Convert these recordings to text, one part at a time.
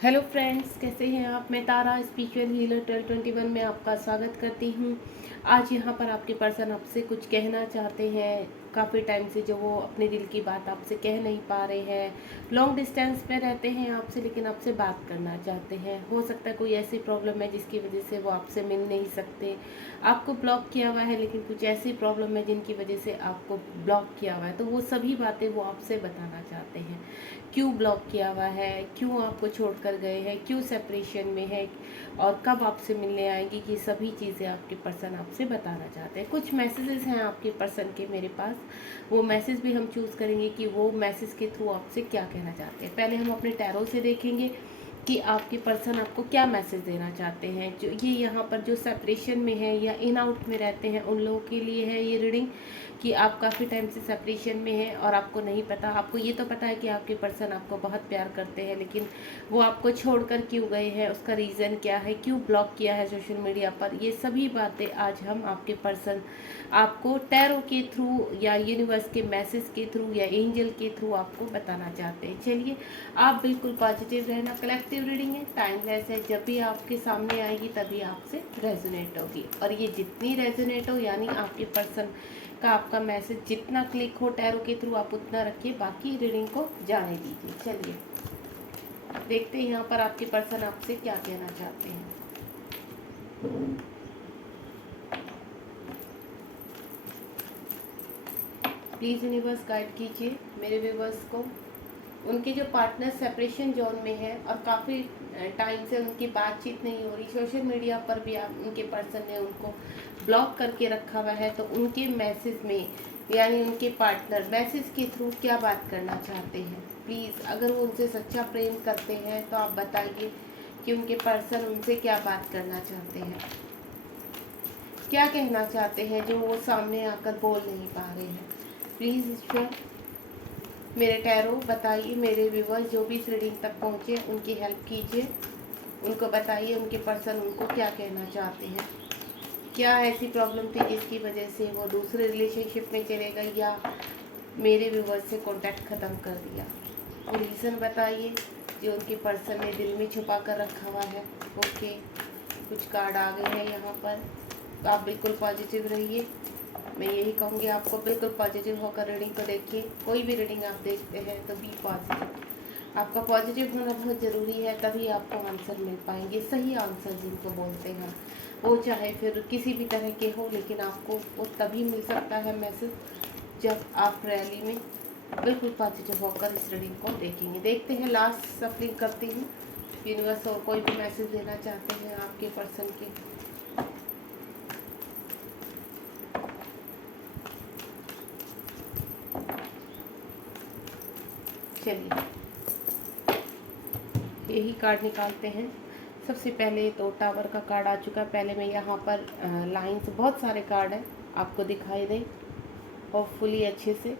Hello friends, कैसे हैं आप। मैं तारा स्पिरिचुअल हीलर 1221 में आपका स्वागत करती हूँ। आज यहाँ पर आपके पर्सन आपसे कुछ कहना चाहते हैं। काफ़ी टाइम से जो वो अपने दिल की बात आपसे कह नहीं पा रहे हैं। लॉन्ग डिस्टेंस पे रहते हैं आपसे, लेकिन आपसे बात करना चाहते हैं। हो सकता है कोई ऐसी प्रॉब्लम है जिसकी वजह से वो आपसे मिल नहीं सकते। आपको ब्लॉक किया हुआ है, लेकिन कुछ ऐसी प्रॉब्लम है जिनकी वजह से आपको ब्लॉक किया हुआ है। तो वो सभी बातें वो आपसे बताना चाहते हैं। क्यों ब्लॉक किया हुआ है, क्यों आपको छोड़कर गए हैं, क्यों सेपरेशन में है और कब आपसे मिलने आएंगे, ये सभी चीज़ें आपके पर्सन आपसे बताना चाहते हैं। कुछ मैसेजेस हैं आपके पर्सन के मेरे पास। वो मैसेज भी हम चूज़ करेंगे कि वो मैसेज के थ्रू आपसे क्या कहना चाहते हैं। पहले हम अपने टैरो से देखेंगे कि आपके पर्सन आपको क्या मैसेज देना चाहते हैं। जो ये यहाँ पर जो सेपरेशन में है या इन आउट में रहते हैं, उन लोगों के लिए है ये रीडिंग कि आप काफ़ी टाइम से सेपरेशन में हैं और आपको नहीं पता। आपको ये तो पता है कि आपके पर्सन आपको बहुत प्यार करते हैं, लेकिन वो आपको छोड़कर क्यों गए हैं, उसका रीज़न क्या है, क्यों ब्लॉक किया है सोशल मीडिया पर। ये सभी बातें आज हम आपके पर्सन आपको टैरो के थ्रू या यूनिवर्स के मैसेज के थ्रू या एंजल के थ्रू आपको बताना चाहते हैं। चलिए, आप बिल्कुल पॉजिटिव रहना। कलेक्टिव रीडिंग है, टाइमलेस है। जब भी आपके सामने आएगी तभी आपसे रेजोनेट होगी, और ये जितनी रेजोनेट हो यानी आपके पर्सन का आपका मैसेज जितना क्लिक हो टैरो के थ्रू आप उतना रखिए, बाकी रीडिंग को जाने दीजिए। चलिए देखते हैं यहाँ पर आपके पर्सन आपसे क्या कहना चाहते हैं। प्लीज़ यूनिवर्स गाइड कीजिए मेरे व्यूवर्स को। उनके जो पार्टनर सेपरेशन जोन में है और काफ़ी टाइम से उनकी बातचीत नहीं हो रही, सोशल मीडिया पर भी आप उनके पर्सन ने उनको ब्लॉक करके रखा हुआ है, तो उनके मैसेज में यानी उनके पार्टनर मैसेज के थ्रू क्या बात करना चाहते हैं। प्लीज़ अगर वो उनसे सच्चा प्रेम करते हैं तो आप बताइए कि उनके पर्सन उनसे क्या बात करना चाहते हैं, क्या कहना चाहते हैं जो वो सामने आकर बोल नहीं पा रहे हैं। प्लीज़ ईश्वर मेरे टैरो बताइए, मेरे व्यूवर्स जो भी इस रीडिंग तक पहुँचे उनकी हेल्प कीजिए। उनको बताइए उनके पर्सन उनको क्या कहना चाहते हैं। क्या ऐसी प्रॉब्लम थी जिसकी वजह से वो दूसरे रिलेशनशिप में चले गए या मेरे व्यूवर्स से कांटेक्ट ख़त्म कर दिया। वो रीज़न बताइए जो उनके पर्सन ने दिल में छुपा कर रखा हुआ है। ओके, कुछ कार्ड आ गए हैं यहाँ पर, तो आप बिल्कुल पॉजिटिव रहिए। मैं यही कहूँगी आपको, बिल्कुल पॉजिटिव होकर रीडिंग को देखिए। कोई भी रीडिंग आप देखते हैं तो बी पॉजिटिव। आपका पॉजिटिव होना बहुत ज़रूरी है, तभी आपको आंसर मिल पाएंगे। सही आंसर जिनको बोलते हैं वो चाहे फिर किसी भी तरह के हो, लेकिन आपको वो तभी मिल सकता है मैसेज जब आप रैली में बिल्कुल पॉजिटिव होकर इस रीडिंग को देखेंगे। देखते हैं, लास्ट सफलिंग करती हूँ। यूनिवर्स और कोई भी मैसेज देना चाहते हैं आपके पर्सन के। चलिए यही कार्ड निकालते हैं। सबसे पहले तो टावर का कार्ड आ चुका है। पहले मैं यहाँ पर लाइंस, बहुत सारे कार्ड हैं, आपको दिखाई दें होपफुली अच्छे से।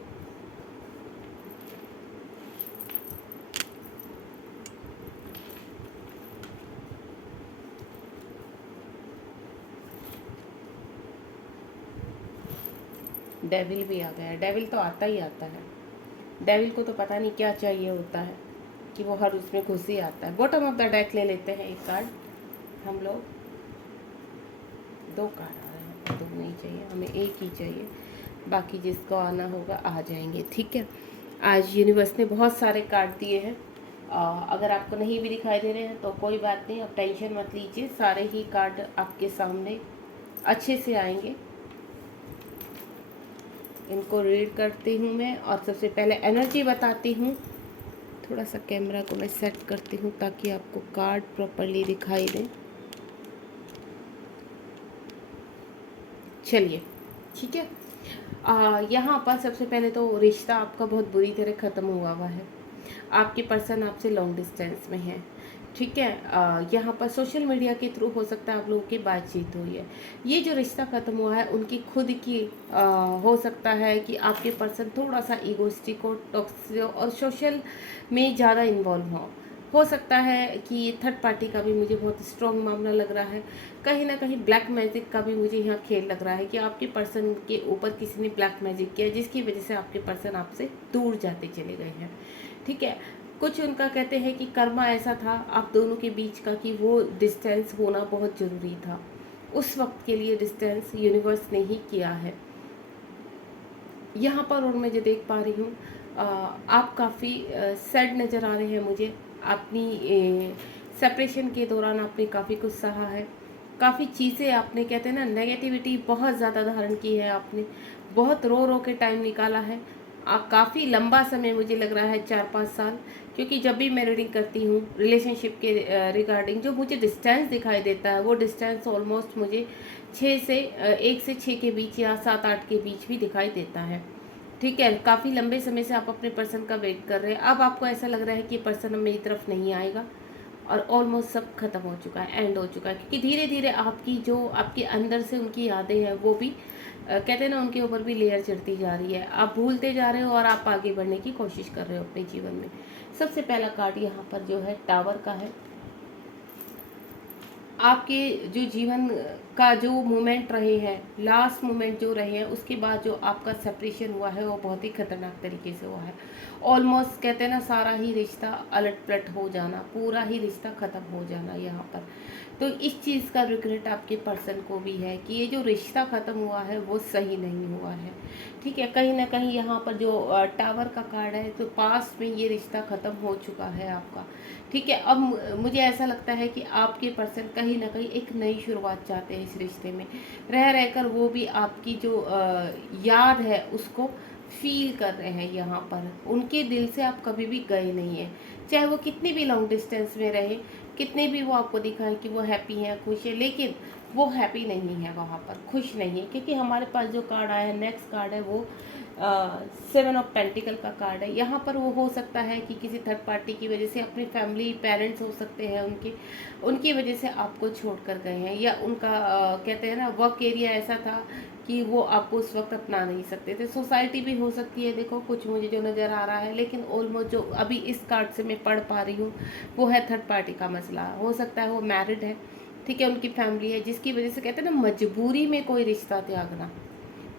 डेविल भी आ गया है। डेविल तो आता ही आता है। डेविल को तो पता नहीं क्या चाहिए होता है कि वो हर उसमें घुस ही आता है। बॉटम ऑफ द डेक ले लेते हैं एक कार्ड हम लोग। दो कार्ड आ रहे हैं, दो नहीं चाहिए हमें, एक ही चाहिए। बाकी जिसको आना होगा आ जाएंगे, ठीक है। आज यूनिवर्स ने बहुत सारे कार्ड दिए हैं। अगर आपको नहीं भी दिखाई दे रहे हैं तो कोई बात नहीं, आप टेंशन मत लीजिए। सारे ही कार्ड आपके सामने अच्छे से आएंगे। इनको रीड करती हूँ मैं, और सबसे पहले एनर्जी बताती हूँ। थोड़ा सा कैमरा को मैं सेट करती हूँ ताकि आपको कार्ड प्रॉपरली दिखाई दे। चलिए ठीक है। यहाँ पर सबसे पहले तो रिश्ता आपका बहुत बुरी तरह ख़त्म हुआ है। आपके पर्सन आपसे लॉन्ग डिस्टेंस में है, ठीक है। यहाँ पर सोशल मीडिया के थ्रू हो सकता है आप लोगों की बातचीत हुई है। ये जो रिश्ता ख़त्म हुआ है उनकी खुद की हो सकता है कि आपके पर्सन थोड़ा सा ईगोइस्टिक हो, टॉक्सिक और सोशल में ज़्यादा इन्वॉल्व हो सकता है कि ये थर्ड पार्टी का भी मुझे बहुत स्ट्रॉन्ग मामला लग रहा है। कहीं ना कहीं ब्लैक मैजिक का भी मुझे यहाँ खेल लग रहा है कि आपके पर्सन के ऊपर किसी ने ब्लैक मैजिक किया, जिसकी वजह से आपके पर्सन आपसे दूर जाते चले गए हैं, ठीक है। कुछ उनका कहते हैं कि कर्मा ऐसा था आप दोनों के बीच का कि वो डिस्टेंस होना बहुत ज़रूरी था। उस वक्त के लिए डिस्टेंस यूनिवर्स ने ही किया है यहाँ पर। और मैं जो देख पा रही हूँ आप काफ़ी सैड नज़र आ रहे हैं मुझे। अपनी सेपरेशन के दौरान आपने काफ़ी कुछ सहा है, काफ़ी चीज़ें आपने कहते हैं ना नेगेटिविटी बहुत ज़्यादा धारण की है आपने, बहुत रो रो के टाइम निकाला है। काफ़ी लंबा समय मुझे लग रहा है 4-5 साल, क्योंकि जब भी मैं रीडिंग करती हूँ रिलेशनशिप के रिगार्डिंग जो मुझे डिस्टेंस दिखाई देता है वो डिस्टेंस ऑलमोस्ट मुझे 1 से 6 के बीच या 7-8 के बीच भी दिखाई देता है। ठीक है, काफ़ी लंबे समय से आप अपने पर्सन का वेट कर रहे हैं। अब आपको ऐसा लग रहा है कि पर्सन अब मेरी तरफ नहीं आएगा और ऑलमोस्ट सब खत्म हो चुका है, एंड हो चुका है, क्योंकि धीरे धीरे आपकी जो आपके अंदर से उनकी यादें हैं वो भी कहते हैं ना उनके ऊपर भी लेयर चढ़ती जा रही है। आप भूलते जा रहे हो और आप आगे बढ़ने की कोशिश कर रहे हो अपने जीवन में। सबसे पहला कार्ड यहाँ पर जो है टावर का है। आपके जो जीवन का जो मोमेंट रहे हैं, लास्ट मोमेंट जो रहे हैं, उसके बाद जो आपका सेपरेशन हुआ है वो बहुत ही खतरनाक तरीके से हुआ है। ऑलमोस्ट कहते हैं ना सारा ही रिश्ता अलट पलट हो जाना, पूरा ही रिश्ता ख़त्म हो जाना यहाँ पर। तो इस चीज़ का रिग्रेट आपके पर्सन को भी है कि ये जो रिश्ता ख़त्म हुआ है वो सही नहीं हुआ है। ठीक है, कहीं ना कहीं यहाँ पर जो टावर का कार्ड है तो पास्ट में ये रिश्ता ख़त्म हो चुका है आपका। ठीक है, अब मुझे ऐसा लगता है कि आपके पर्सन कहीं ना कहीं एक नई शुरुआत चाहते हैं इस रिश्ते में। रह रहकर वो भी आपकी जो याद है उसको फील कर रहे हैं यहाँ पर। उनके दिल से आप कभी भी गए नहीं हैं, चाहे वो कितनी भी लॉन्ग डिस्टेंस में रहे, कितने भी वो आपको दिखाए कि वो हैप्पी हैं, खुश है, लेकिन वो हैप्पी नहीं है वहाँ पर, खुश नहीं है। क्योंकि हमारे पास जो कार्ड आया है, नेक्स्ट कार्ड है वो 7 ऑफ पेंटिकल का कार्ड है। यहाँ पर वो हो सकता है कि किसी थर्ड पार्टी की वजह से, अपनी फैमिली पेरेंट्स हो सकते हैं उनकी वजह से आपको छोड़ कर गए हैं, या उनका कहते हैं ना वर्क एरिया ऐसा था कि वो आपको उस वक्त अपना नहीं सकते थे। सोसाइटी भी हो सकती है, देखो कुछ मुझे जो नज़र आ रहा है, लेकिन ऑलमोस्ट जो अभी इस कार्ड से मैं पढ़ पा रही हूँ वो है थर्ड पार्टी का मसला। हो सकता है वो मैरिड है, ठीक है, उनकी फैमिली है, जिसकी वजह से कहते हैं ना मजबूरी में कोई रिश्ता त्यागना,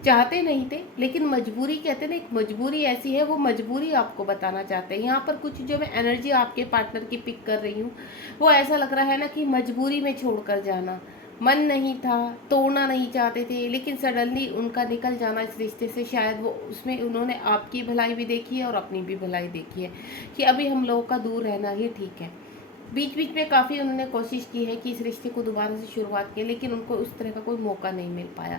चाहते नहीं थे लेकिन मजबूरी, कहते हैं ना एक मजबूरी ऐसी है, वो मजबूरी आपको बताना चाहते हैं। यहाँ पर कुछ जो मैं एनर्जी आपके पार्टनर की पिक कर रही हूँ वो ऐसा लग रहा है ना कि मजबूरी में छोड़कर जाना, मन नहीं था, तोड़ना नहीं चाहते थे, लेकिन सडनली उनका निकल जाना इस रिश्ते से, शायद वो उसमें उन्होंने आपकी भलाई भी देखी है और अपनी भी भलाई देखी है कि अभी हम लोगों का दूर रहना ही ठीक है। बीच बीच में काफ़ी उन्होंने कोशिश की है कि इस रिश्ते को दोबारा से शुरुआत की, लेकिन उनको उस तरह का कोई मौका नहीं मिल पाया।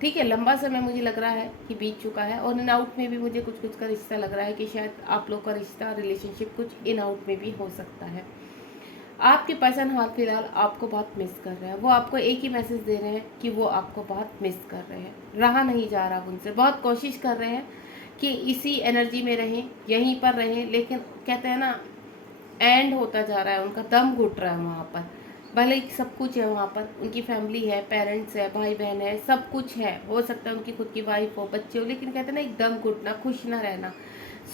ठीक है, लंबा समय मुझे लग रहा है कि बीत चुका है, और इन आउट में भी मुझे कुछ कुछ का रिश्ता लग रहा है कि शायद आप लोग का रिश्ता रिलेशनशिप कुछ इन आउट में भी हो सकता है। आपके पर्सन हाल फिलहाल आपको बहुत मिस कर रहे हैं, वो आपको एक ही मैसेज दे रहे हैं कि वो आपको बहुत मिस कर रहे हैं, रहा नहीं जा रहा उनसे, बहुत कोशिश कर रहे हैं कि इसी एनर्जी में रहें, यहीं पर रहें, लेकिन कहते हैं ना एंड होता जा रहा है, उनका दम घुट रहा है वहाँ पर। भले ही सब कुछ है वहाँ पर, उनकी फैमिली है, पेरेंट्स है, भाई बहन है, सब कुछ है, हो सकता है उनकी खुद की वाइफ हो, बच्चे हो, लेकिन कहते हैं ना एक दम घुटना, खुश ना रहना,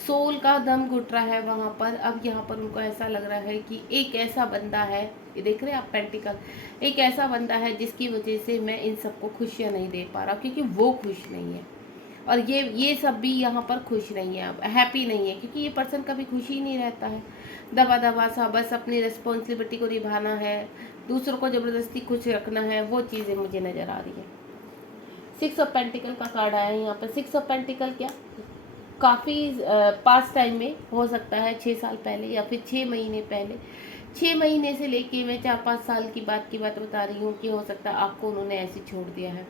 सोल का दम घुट रहा है वहाँ पर। अब यहाँ पर उनको ऐसा लग रहा है कि एक ऐसा बंदा है, ये देख रहे हैं आप पेंटिकल, एक ऐसा बंदा है जिसकी वजह से मैं इन सबको खुशियाँ नहीं दे पा रहा, क्योंकि वो खुश नहीं है और ये सब भी यहाँ पर खुश नहीं है, अब हैप्पी नहीं है, क्योंकि ये पर्सन कभी खुशी ही नहीं रहता है, दबा दबा सा, बस अपनी रिस्पॉन्सिबिलिटी को निभाना है, दूसरों को ज़बरदस्ती खुश रखना है, वो चीज़ें मुझे नज़र आ रही है। 6 ऑफ पेंटिकल का कार्ड आया है यहाँ पर। 6 ऑफ पेंटिकल क्या काफ़ी पास टाइम में हो सकता है, 6 साल पहले या फिर 6 महीने पहले, 6 महीने से लेके मैं 4-5 साल की बात बता रही हूँ कि हो सकता है आपको उन्होंने ऐसे छोड़ दिया है।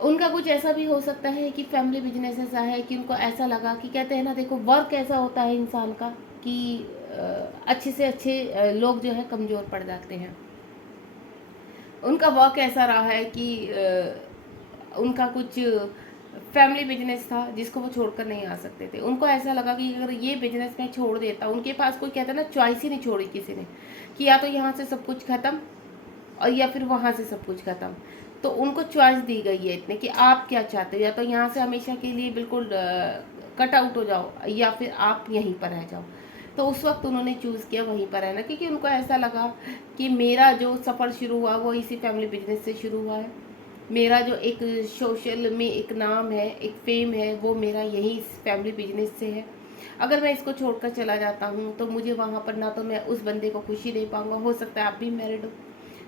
उनका कुछ ऐसा भी हो सकता है कि फैमिली बिजनेस ऐसा है कि उनको ऐसा लगा कि कहते हैं ना, देखो वर्क ऐसा होता है इंसान का कि अच्छे से अच्छे लोग जो है कमज़ोर पड़ जाते हैं। उनका वर्क ऐसा रहा है कि उनका कुछ फैमिली बिजनेस था जिसको वो छोड़कर नहीं आ सकते थे। उनको ऐसा लगा कि अगर ये बिजनेस मैं छोड़ देता, उनके पास कोई कहता है ना चॉइस ही नहीं छोड़ी किसी ने, कि या तो यहाँ से सब कुछ ख़त्म और या फिर वहाँ से सब कुछ ख़त्म। तो उनको चॉइस दी गई है इतने कि आप क्या चाहते हो, या तो यहाँ से हमेशा के लिए बिल्कुल कट आउट हो जाओ, या फिर आप यहीं पर रह जाओ। तो उस वक्त उन्होंने चूज़ किया वहीं पर रहना, क्योंकि उनको ऐसा लगा कि मेरा जो सफ़र शुरू हुआ वो इसी फैमिली बिजनेस से शुरू हुआ है, मेरा जो एक सोशल में एक नाम है, एक फेम है, वो मेरा यही इस फैमिली बिजनेस से है। अगर मैं इसको छोड़कर चला जाता हूँ तो मुझे वहाँ पर ना तो मैं उस बंदे को खुशी दे पाऊँगा, हो सकता है आप भी मैरिड हो,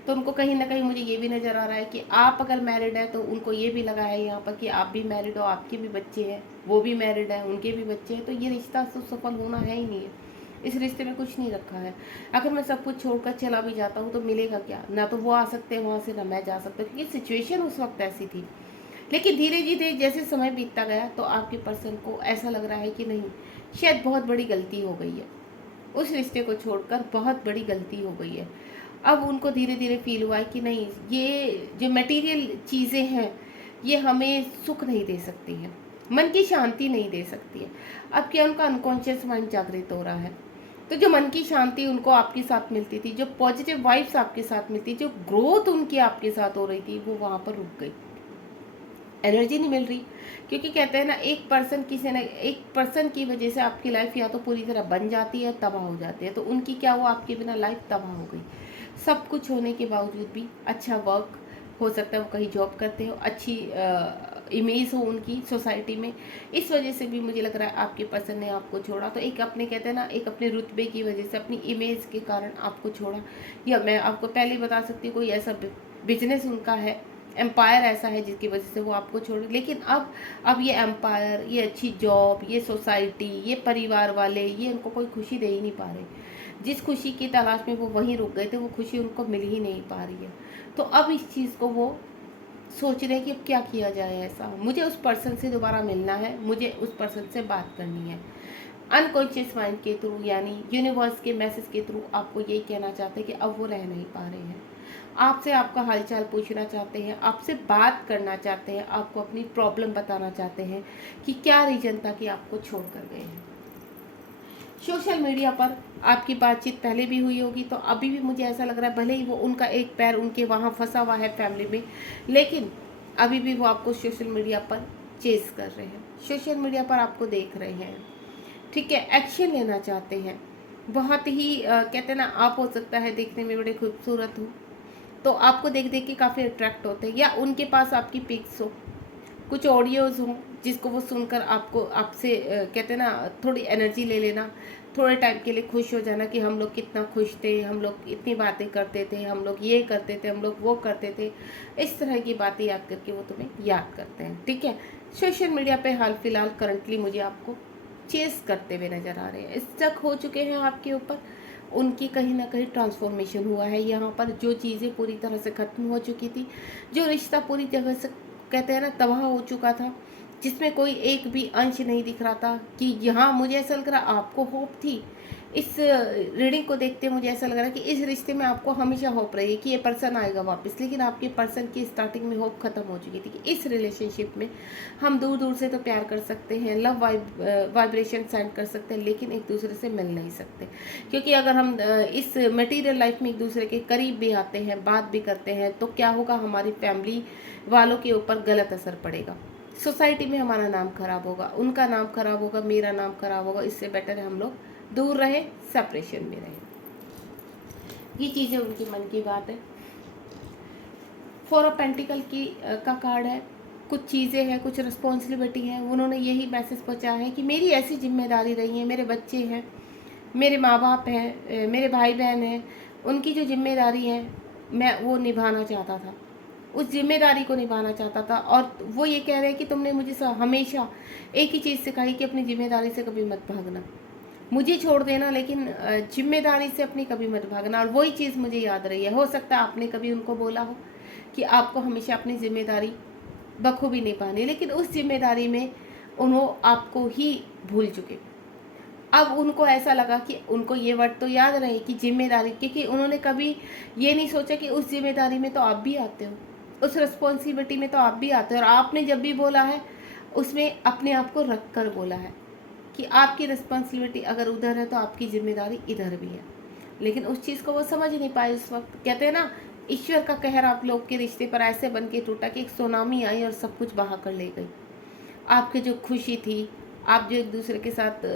तो उनको कहीं ना कहीं मुझे ये भी नज़र आ रहा है कि आप अगर मैरिड है तो उनको ये भी लगा है यहाँ पर कि आप भी मैरिड हो, आपके भी बच्चे हैं, वो भी मैरिड है, उनके भी बच्चे हैं, तो ये रिश्ता तो सफल होना है ही नहीं है। इस रिश्ते में कुछ नहीं रखा है। अगर मैं सब कुछ छोड़कर चला भी जाता हूँ तो मिलेगा क्या? ना तो वो आ सकते हैं वहाँ से, ना मैं जा सकता, क्योंकि सिचुएशन उस वक्त ऐसी थी। लेकिन धीरे धीरे जैसे समय बीतता गया तो आपके पर्सन को ऐसा लग रहा है कि नहीं, शायद बहुत बड़ी गलती हो गई है, उस रिश्ते को छोड़कर बहुत बड़ी गलती हो गई है। अब उनको धीरे धीरे फील हुआ है कि नहीं, ये जो मटेरियल चीज़ें हैं ये हमें सुख नहीं दे सकती हैं, मन की शांति नहीं दे सकती है। अब क्या, उनका अनकॉन्शियस माइंड जागृत हो रहा है। तो जो मन की शांति उनको आपके साथ मिलती थी, जो पॉजिटिव वाइब्स आपके साथ मिलती, जो ग्रोथ उनकी आपके साथ हो रही थी, वो वहाँ पर रुक गई। एनर्जी नहीं मिल रही, क्योंकि कहते हैं ना, एक पर्सन की वजह से आपकी लाइफ या तो पूरी तरह बन जाती है, तबाह हो जाती है। तो उनकी क्या हुआ, आपके बिना लाइफ तबाह हो गई। सब कुछ होने के बावजूद भी अच्छा वर्क, हो सकता है वो कहीं जॉब करते हो, अच्छी इमेज हो उनकी सोसाइटी में, इस वजह से भी मुझे लग रहा है आपके पर्सन ने आपको छोड़ा। तो एक अपने, कहते हैं ना, एक अपने रुतबे की वजह से, अपनी इमेज के कारण आपको छोड़ा। या मैं आपको पहले बता सकती हूँ, कोई ऐसा बिजनेस उनका है, एम्पायर ऐसा है जिसकी वजह से वो आपको छोड़। लेकिन अब ये एम्पायर, ये अच्छी जॉब, ये सोसाइटी, ये परिवार वाले, ये उनको कोई खुशी दे ही नहीं पा रहे। जिस खुशी की तलाश में वो वहीं रुक गए थे, वो खुशी उनको मिल ही नहीं पा रही है। तो अब इस चीज़ को वो सोच रहे हैं कि अब क्या किया जाए ऐसा, मुझे उस पर्सन से दोबारा मिलना है, मुझे उस पर्सन से बात करनी है। अनकॉन्शियस माइंड के थ्रू, यानी यूनिवर्स के मैसेज के थ्रू आपको यही कहना चाहते हैं कि अब वो रह नहीं पा रहे हैं। आपसे आपका हालचाल पूछना चाहते हैं, आपसे बात करना चाहते हैं, आपको अपनी प्रॉब्लम बताना चाहते हैं कि क्या रीजन था कि आपको छोड़ कर गए हैं। सोशल मीडिया पर आपकी बातचीत पहले भी हुई होगी, तो अभी भी मुझे ऐसा लग रहा है, भले ही वो उनका एक पैर उनके वहाँ फंसा हुआ है फैमिली में, लेकिन अभी भी वो आपको सोशल मीडिया पर चेस कर रहे हैं, सोशल मीडिया पर आपको देख रहे हैं, ठीक है, एक्शन लेना चाहते हैं। बहुत ही कहते हैं ना, आप हो सकता है देखने में बड़े खूबसूरत हो, तो आपको देख देख के काफ़ी अट्रैक्ट होते हैं, या उनके पास आपकी पिक्स हो, कुछ ऑडियोज़ हों जिसको वो सुनकर आपको, आपसे कहते हैं ना, थोड़ी एनर्जी ले लेना, थोड़े टाइम के लिए खुश हो जाना कि हम लोग कितना खुश थे, हम लोग इतनी बातें करते थे, हम लोग ये करते थे, हम लोग वो करते थे, इस तरह की बातें याद करके वो तुम्हें याद करते हैं, ठीक है। सोशल मीडिया पे हाल फिलहाल करंटली मुझे आपको चेस करते हुए नज़र आ रहे हैं, स्टक हो चुके हैं आपके ऊपर। उनकी कहीं ना कहीं ट्रांसफॉर्मेशन हुआ है यहाँ पर, जो चीज़ें पूरी तरह से ख़त्म हो चुकी थी, जो रिश्ता पूरी तरह से, कहते हैं ना, तबाह हो चुका था, जिसमें कोई एक भी अंश नहीं दिख रहा था कि यहाँ, मुझे ऐसा लग रहा आपको होप थी। इस रीडिंग को देखते मुझे ऐसा लग रहा है कि इस रिश्ते में आपको हमेशा होप रही कि ये पर्सन आएगा वापस, लेकिन आपके पर्सन की स्टार्टिंग में होप खत्म हो चुकी थी कि इस रिलेशनशिप में हम दूर दूर से तो प्यार कर सकते हैं, लव वाइब्रेशन सेंड कर सकते हैं, लेकिन एक दूसरे से मिल नहीं सकते। क्योंकि अगर हम इस मटेरियल लाइफ में एक दूसरे के करीब भी आते हैं, बात भी करते हैं, तो क्या होगा, हमारी फैमिली वालों के ऊपर गलत असर पड़ेगा, सोसाइटी में हमारा नाम खराब होगा, उनका नाम खराब होगा, मेरा नाम खराब होगा। इससे बेटर है हम लोग दूर रहे, सेपरेशन में रहे। ये चीज़ें उनके मन की बात है। फोर ऑफ पेंटिकल की का कार्ड है, कुछ चीज़ें हैं, कुछ रिस्पॉन्सिबिलिटी है, उन्होंने यही मैसेज पहुँचाया है कि मेरी ऐसी जिम्मेदारी रही है, मेरे बच्चे हैं, मेरे माँ बाप हैं, मेरे भाई बहन हैं, उनकी जो जिम्मेदारी है मैं वो निभाना चाहता था, उस जिम्मेदारी को निभाना चाहता था। और वो ये कह रहे हैं कि तुमने मुझे हमेशा एक ही चीज़ सिखाई कि अपनी जिम्मेदारी से कभी मत भागना, मुझे छोड़ देना, लेकिन जिम्मेदारी से अपनी कभी मत भागना। और वही चीज़ मुझे याद रही है। हो सकता है आपने कभी उनको बोला हो कि आपको हमेशा अपनी जिम्मेदारी बखूबी निभानी, लेकिन उस जिम्मेदारी में उन्होंने आपको ही भूल चुके। अब उनको ऐसा लगा कि उनको ये वर्ड तो याद रहे कि जिम्मेदारी, क्योंकि उन्होंने कभी ये नहीं सोचा कि उस जिम्मेदारी में तो आप भी आते हो, उस रिस्पॉन्सिबिलिटी में तो आप भी आते हो। और आपने जब भी बोला है उसमें अपने आप को रख कर बोला है कि आपकी रिस्पॉन्सिबिलिटी अगर उधर है तो आपकी जिम्मेदारी इधर भी है। लेकिन उस चीज़ को वो समझ नहीं पाए उस वक्त। कहते हैं ना, ईश्वर का कहर आप लोग के रिश्ते पर ऐसे बन के टूटा कि एक सुनामी आई और सब कुछ बहा कर ले गई। आपकी जो खुशी थी, आप जो एक दूसरे के साथ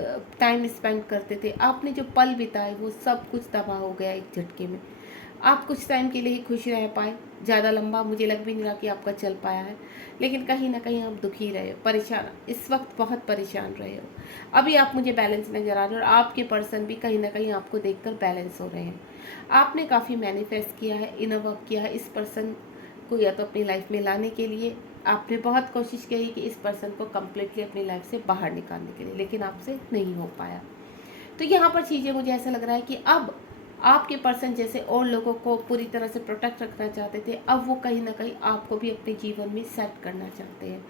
टाइम स्पेंड करते थे, आपने जो पल बिताए, वो सब कुछ तबाह हो गया एक झटके में। आप कुछ टाइम के लिए ही खुश रह पाए, ज़्यादा लंबा मुझे लग भी नहीं रहा कि आपका चल पाया है, लेकिन कहीं ना कहीं आप दुखी रहे हो, परेशान, इस वक्त बहुत परेशान रहे हो। अभी आप मुझे बैलेंस नज़र आ रहे हो और आपके पर्सन भी कहीं ना कहीं आपको देखकर बैलेंस हो रहे हैं। आपने काफ़ी मैनिफेस्ट किया है, इनर वर्क किया है इस पर्सन को या तो अपनी लाइफ में लाने के लिए। आपने बहुत कोशिश की कि इस पर्सन को कम्प्लीटली अपनी लाइफ से बाहर निकालने के लिए, लेकिन आपसे नहीं हो पाया। तो यहाँ पर चीज़ें मुझे ऐसा लग रहा है कि अब आपके पर्सन जैसे और लोगों को पूरी तरह से प्रोटेक्ट रखना चाहते थे, अब वो कहीं ना कहीं आपको भी अपने जीवन में सेट करना चाहते हैं।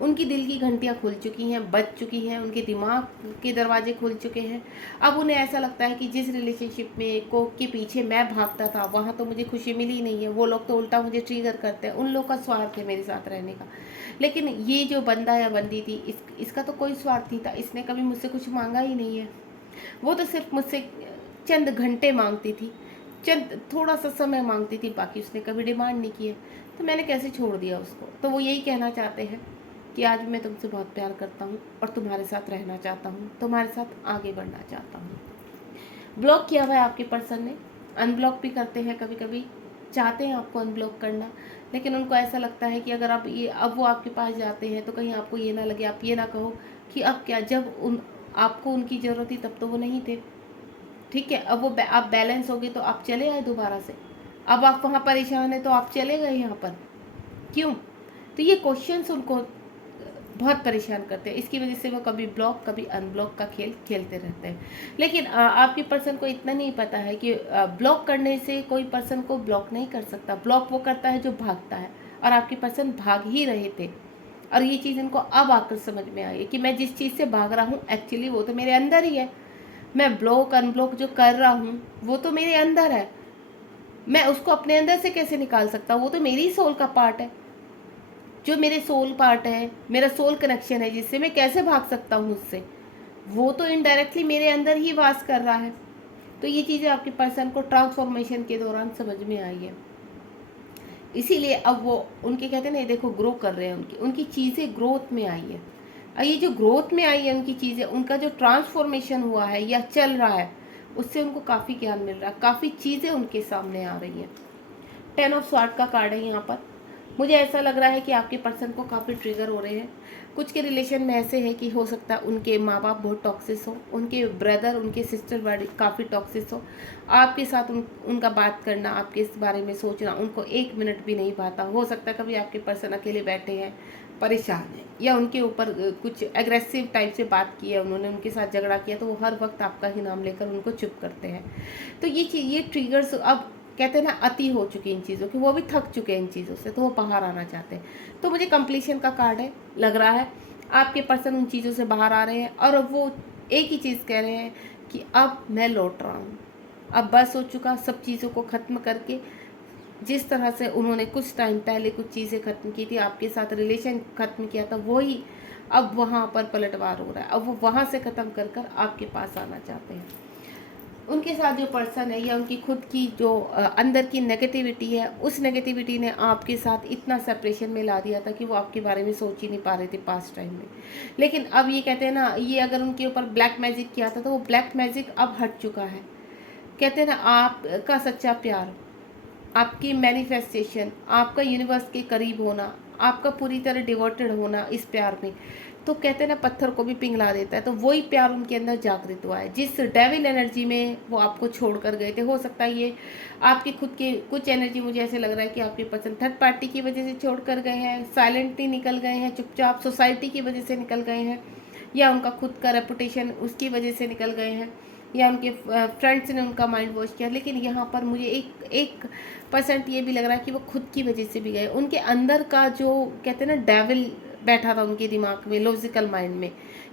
उनकी दिल की घंटियाँ खुल चुकी हैं, बज चुकी हैं, उनके दिमाग के दरवाजे खुल चुके हैं। अब उन्हें ऐसा लगता है कि जिस रिलेशनशिप में को के पीछे मैं भागता था वहाँ तो मुझे खुशी मिली नहीं है, वो लोग तो उल्टा मुझे ट्रिगर करते हैं, उन लोग का स्वार्थ है मेरे साथ रहने का। लेकिन ये जो बंदा या बंदी थी, इसका तो कोई स्वार्थ नहीं था, इसने कभी मुझसे कुछ मांगा ही नहीं है। वो तो सिर्फ मुझसे चंद घंटे मांगती थी, चंद थोड़ा सा समय मांगती थी, बाकी उसने कभी डिमांड नहीं की है। तो मैंने कैसे छोड़ दिया उसको। तो वो यही कहना चाहते हैं कि आज मैं तुमसे बहुत प्यार करता हूँ और तुम्हारे साथ रहना चाहता हूँ, तुम्हारे साथ आगे बढ़ना चाहता हूँ। ब्लॉक किया हुआ है आपके पर्सन ने, अनब्लॉक भी करते हैं कभी कभी, चाहते हैं आपको अनब्लॉक करना, लेकिन उनको ऐसा लगता है कि अगर अब वो आपके पास जाते हैं तो कहीं आपको ये ना लगे, आप ये ना कहो कि अब क्या, जब आपको उनकी ज़रूरत थी तब तो वो नहीं थे। ठीक है, अब वो आप बैलेंस हो गए तो आप चले आए दोबारा से, अब आप वहाँ परेशान हैं तो आप चले गए यहाँ पर, क्यों? तो ये क्वेश्चंस उनको बहुत परेशान करते हैं। इसकी वजह से वो कभी ब्लॉक कभी अनब्लॉक का खेल खेलते रहते हैं। लेकिन आपके पर्सन को इतना नहीं पता है कि ब्लॉक करने से कोई पर्सन को ब्लॉक नहीं कर सकता। ब्लॉक वो करता है जो भागता है, और आपके पर्सन भाग ही रहे थे। और ये चीज़ इनको अब आकर समझ में आई है कि मैं जिस चीज़ से भाग रहा हूँ एक्चुअली वो तो मेरे अंदर ही है। मैं ब्लॉक अनब्लॉक जो कर रहा हूँ वो तो मेरे अंदर है, मैं उसको अपने अंदर से कैसे निकाल सकता हूँ? वो तो मेरी सोल का पार्ट है, जो मेरे सोल पार्ट है, मेरा सोल कनेक्शन है, जिससे मैं कैसे भाग सकता हूँ उससे? वो तो इनडायरेक्टली मेरे अंदर ही वास कर रहा है। तो ये चीज़ें आपके पर्सन को ट्रांसफॉर्मेशन के दौरान समझ में आई है। इसीलिए अब वो उनके कहते हैं ना, देखो ग्रो कर रहे हैं, उनकी चीज़ें ग्रोथ में आई है। और ये जो ग्रोथ में आई है उनकी चीज़ें, उनका जो ट्रांसफॉर्मेशन हुआ है या चल रहा है, उससे उनको काफ़ी ज्ञान मिल रहा है, काफ़ी चीज़ें उनके सामने आ रही हैं। 10 ऑफ स्वॉर्ड का कार्ड है यहाँ पर। मुझे ऐसा लग रहा है कि आपके पर्सन को काफ़ी ट्रिगर हो रहे हैं। कुछ के रिलेशन में ऐसे है कि हो सकता है उनके माँ बाप बहुत टॉक्सिस हो, उनके ब्रदर उनके सिस्टर बड़ी काफ़ी टॉक्सिस हो, आपके साथ उनका बात करना, आपके इस बारे में सोचना उनको 1 मिनट भी नहीं पाता। हो सकता है कभी आपके पर्सन अकेले बैठे हैं, परेशान है, या उनके ऊपर कुछ एग्रेसिव टाइप से बात की है उन्होंने, उनके साथ झगड़ा किया, तो वो हर वक्त आपका ही नाम लेकर उनको चुप करते हैं। तो ये ट्रिगर्स अब कहते हैं ना अति हो चुकी इन चीज़ों की, वो भी थक चुके हैं इन चीज़ों से, तो वो बाहर आना चाहते हैं। तो मुझे कंप्लीशन का कार्ड है, लग रहा है आपके पर्सन उन चीज़ों से बाहर आ रहे हैं और अब वो एक ही चीज़ कह रहे हैं कि अब मैं लौट रहा हूँ, अब बस हो चुका, सब चीज़ों को ख़त्म करके। जिस तरह से उन्होंने कुछ टाइम पहले कुछ चीज़ें ख़त्म की थी, आपके साथ रिलेशन ख़त्म किया था, वही अब वहाँ पर पलटवार हो रहा है। अब वो वहाँ से ख़त्म कर कर आपके पास आना चाहते हैं। उनके साथ जो पर्सन है या उनकी खुद की जो अंदर की नेगेटिविटी है, उस नेगेटिविटी ने आपके साथ इतना सेपरेशन में ला दिया था कि वो आपके बारे में सोच ही नहीं पा रहे थे पास्ट टाइम में। लेकिन अब ये कहते हैं ना, ये अगर उनके ऊपर ब्लैक मैजिक किया था तो वो ब्लैक मैजिक अब हट चुका है। कहते हैं ना, आपका सच्चा प्यार, आपकी मैनिफेस्टेशन, आपका यूनिवर्स के करीब होना, आपका पूरी तरह डिवोटेड होना इस प्यार में, तो कहते हैं ना पत्थर को भी पिघला देता है। तो वही प्यार उनके अंदर जागृत हुआ है। जिस डेविल एनर्जी में वो आपको छोड़ कर गए थे, हो सकता है ये आपकी खुद की कुछ एनर्जी, मुझे ऐसे लग रहा है कि आपके पर्सन थर्ड पार्टी की वजह से छोड़ कर गए हैं, साइलेंटली निकल गए हैं, चुपचाप सोसाइटी की वजह से निकल गए हैं, या उनका खुद का रेपुटेशन उसकी वजह से निकल गए हैं, या उनके फ्रेंड्स ने उनका माइंड वॉश किया। लेकिन यहाँ पर मुझे एक परसेंट ये भी लग रहा है कि वो खुद की वजह से भी गए। उनके अंदर का जो कहते हैं ना डेविल बैठा था उनके दिमाग में, लॉजिकल माइंड में,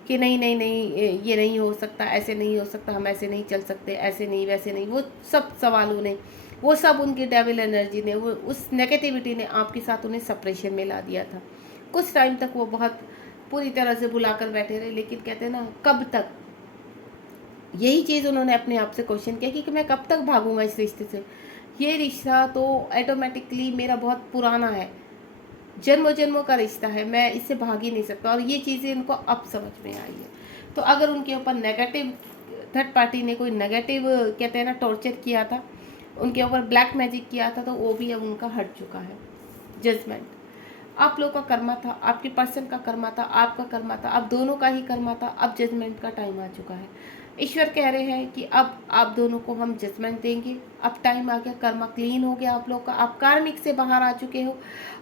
कि नहीं नहीं नहीं ये नहीं हो सकता, ऐसे नहीं हो सकता, हम ऐसे नहीं चल सकते, ऐसे नहीं वैसे नहीं, वो सब सवालों ने, वो सब उनकी डेविल एनर्जी ने, वो उस नेगेटिविटी ने आपके साथ उन्हें सप्रेशन में ला दिया था। कुछ टाइम तक वो बहुत पूरी तरह से बुलाकर बैठे रहे, लेकिन कहते हैं ना कब तक, यही चीज़ उन्होंने अपने आप से क्वेश्चन किया कि मैं कब तक भागूंगा इस रिश्ते से। ये रिश्ता तो ऑटोमेटिकली मेरा बहुत पुराना है, जन्मों जन्मों का रिश्ता है, मैं इससे भाग ही नहीं सकता। और ये चीज़ें इनको अब समझ में आई है। तो अगर उनके ऊपर नेगेटिव थर्ड पार्टी ने कोई नेगेटिव कहते हैं ना टॉर्चर किया था, उनके ऊपर ब्लैक मैजिक किया था, तो वो भी अब उनका हट चुका है। जजमेंट, आप लोग का कर्मा था, आपके पर्सन का कर्मा था, आपका कर्मा था, अब दोनों का ही कर्मा था। अब जजमेंट का टाइम आ चुका है। ईश्वर कह रहे हैं कि अब आप दोनों को हम जजमेंट देंगे। अब टाइम आ गया, कर्मा क्लीन हो गया आप लोग का, आप कार्मिक से बाहर आ चुके हो।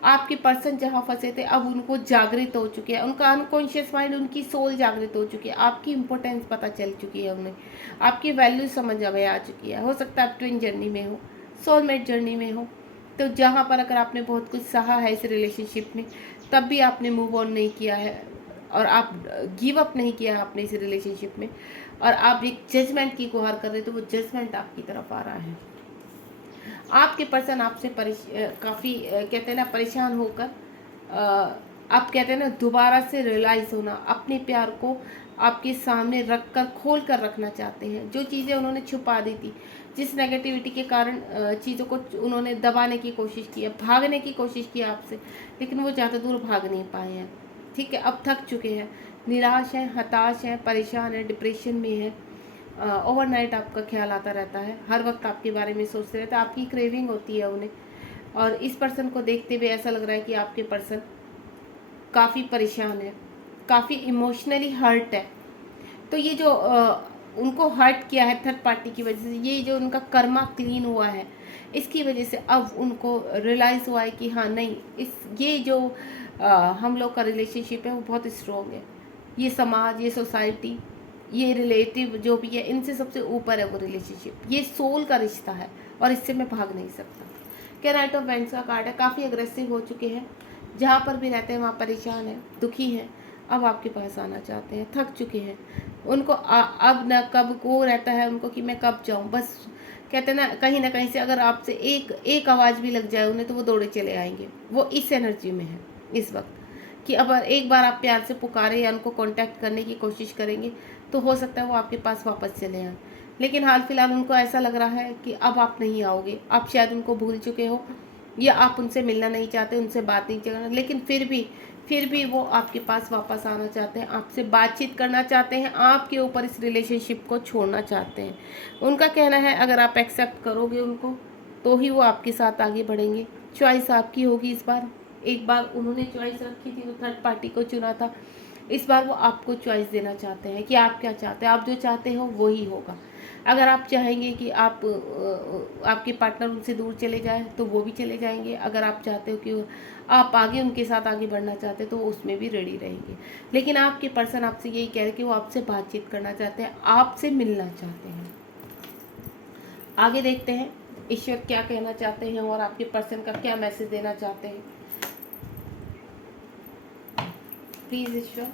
आपके पर्सन जहाँ फंसे थे अब उनको जागृत हो चुके हैं, उनका अनकॉन्शियस माइंड, उनकी सोल जागृत हो चुकी है, आपकी इंपॉर्टेंस पता चल चुकी है उन्हें, आपकी वैल्यू समझ में आ चुकी है। हो सकता है आप ट्विन जर्नी में हो, सोलमेट जर्नी में हो, तो जहाँ पर अगर आपने बहुत कुछ सहा है इस रिलेशनशिप में, तब भी आपने मूव ऑन नहीं किया है और आप गिव अप नहीं किया है अपने इस रिलेशनशिप में, और आप एक जजमेंट की गुहार कर रहे हो, तो वो जजमेंट आपकी तरफ आ रहा है। आपके पर्सन आपसे काफ़ी कहते हैं ना परेशान होकर, आप कहते हैं ना दोबारा से रियलाइज़ होना, अपने प्यार को आपके सामने रख कर खोल कर रखना चाहते हैं। जो चीज़ें उन्होंने छुपा दी थी, जिस नेगेटिविटी के कारण चीज़ों को उन्होंने दबाने की कोशिश की है, भागने की कोशिश की आपसे, लेकिन वो ज़्यादा दूर भाग नहीं पाए हैं। ठीक है, अब थक चुके हैं, निराश हैं, हताश हैं, परेशान हैं, डिप्रेशन में हैं। ओवरनाइट आपका ख्याल आता रहता है, हर वक्त आपके बारे में सोचते रहते हैं, आपकी क्रेविंग होती है उन्हें। और इस पर्सन को देखते हुए ऐसा लग रहा है कि आपके पर्सन काफ़ी परेशान है, काफ़ी इमोशनली हर्ट है। तो ये जो उनको हर्ट किया है थर्ड पार्टी की वजह से, ये जो उनका कर्मा क्लीन हुआ है, इसकी वजह से अब उनको रियलाइज़ हुआ है कि हाँ नहीं, ये जो हम लोग का रिलेशनशिप है वो बहुत स्ट्रॉन्ग है। ये समाज, ये सोसाइटी, ये रिलेटिव जो भी है, इनसे सबसे ऊपर है वो रिलेशनशिप, ये सोल का रिश्ता है और इससे मैं भाग नहीं सकता। क्या नाइट ऑफ वेंट्स का कार्ड है, काफ़ी अग्रेसिव हो चुके हैं, जहाँ पर भी रहते हैं वहाँ परेशान है, दुखी हैं, अब आपके पास आना चाहते हैं, थक चुके हैं। उनको अब न कब को रहता है उनको कि मैं कब जाऊँ, बस कहते हैं ना कहीं से अगर आपसे एक आवाज़ भी लग जाए उन्हें, तो वो दौड़े चले आएंगे। वो इस एनर्जी में है इस वक्त कि अब एक बार आप प्यार से पुकारें या उनको कांटेक्ट करने की कोशिश करेंगे, तो हो सकता है वो आपके पास वापस चले आएँ। लेकिन हाल फिलहाल उनको ऐसा लग रहा है कि अब आप नहीं आओगे, आप शायद उनको भूल चुके हो, या आप उनसे मिलना नहीं चाहते, उनसे बात नहीं करना, लेकिन फिर भी वो आपके पास वापस आना चाहते हैं, आपसे बातचीत करना चाहते हैं, आपके ऊपर इस रिलेशनशिप को छोड़ना चाहते हैं। उनका कहना है अगर आप एक्सेप्ट करोगे उनको, तो ही वो आपके साथ आगे बढ़ेंगे। चॉइस आपकी होगी इस बार। एक बार उन्होंने चॉइस रखी थी तो थर्ड पार्टी को चुना था, इस बार वो आपको चॉइस देना चाहते हैं कि आप क्या चाहते हैं। आप जो चाहते हो वो ही होगा। अगर आप चाहेंगे कि आपके पार्टनर उनसे दूर चले जाए, तो वो भी चले जाएंगे। अगर आप चाहते हो कि आप आगे उनके साथ आगे बढ़ना चाहते हैं, तो वो उसमें भी रेडी रहेंगे। लेकिन आपके पर्सन आपसे यही कह रहे हैं कि वो आपसे बातचीत करना चाहते हैं, आपसे मिलना चाहते हैं। आगे देखते हैं ईश्वर क्या कहना चाहते हैं और आपके पर्सन का क्या मैसेज देना चाहते हैं। प्लीज़ ईश्वर,